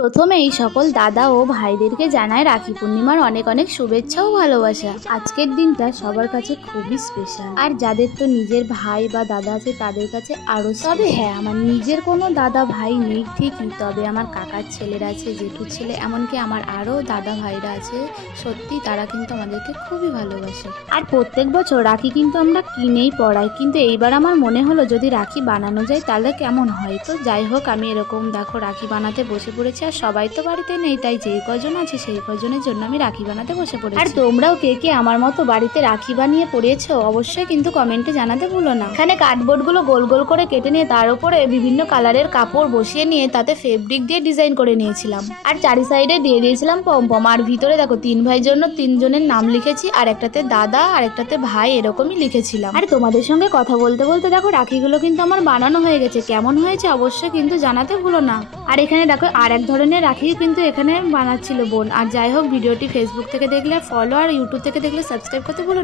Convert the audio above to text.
প্রথমেই সকল দাদা ও ভাইদেরকে জানাই রাখি পূর্ণিমার অনেক অনেক শুভেচ্ছা ও ভালোবাসা। আজকের দিনটা সবার কাছে খুবই স্পেশাল, আর যাদের তো নিজের ভাই বা দাদা আছে তাদের কাছে আরো। তবে হ্যাঁ, আমার নিজের কোনো দাদা ভাই নেই ঠিকই, তবে আমার কাকার ছেলেরা আছে, জেঠুর ছেলে, এমনকি আমার আরও দাদা ভাইরা আছে। সত্যি তারা কিন্তু আমাদেরকে খুবই ভালোবাসে। আর প্রত্যেক বছর রাখি কিন্তু আমরা কিনেই পড়াই, কিন্তু এইবার আমার মনে হলো যদি রাখি বানানো যায় তাহলে কেমন হয়। তো যাই হোক, আমি এরকম দেখো রাখি বানাতে বসে পড়েছি। আর সবাই তো বাড়িতে নেই, তাই যেই কজন আছে সেই কজনের জন্য আমি রাখি বানাতে বসে পড়েছি। আর তোমরাও কে কে আমার মতো বাড়িতে রাখি বানিয়ে পড়েছো অবশ্যই কিন্তু কমেন্টে জানাতে ভুলো না। এখানে কার্ডবোর্ডগুলো গোল গোল করে কেটে নিয়ে তার উপরে বিভিন্ন কালারের কাপড় বসিয়ে নিয়ে তাতে ফেব্রিক দিয়ে ডিজাইন করে নিয়েছিলাম। আর চারি সাইডে দিয়ে দিয়েছিলাম পমপম। আর ভিতরে দেখো তিন ভাইয়ের জন্য তিনজনের নাম লিখেছি, আর একটাতে দাদা আর একটাতে ভাই এরকমই লিখেছিলাম। আর তোমাদের সঙ্গে কথা বলতে বলতে দেখো রাখিগুলো কিন্তু আমার বানানো হয়ে গেছে। কেমন হয়েছে অবশ্যই কিন্তু জানাতে ভুলো না। আর এখানে দেখো আর এক ধরনের রাখি কিন্তু এখানে বানাচ্ছিল বোন। আর যাই হোক, ভিডিওটি ফেসবুক থেকে দেখলে ফলো আর ইউটিউব থেকে দেখলে সাবস্ক্রাইব করতে ভুলো না।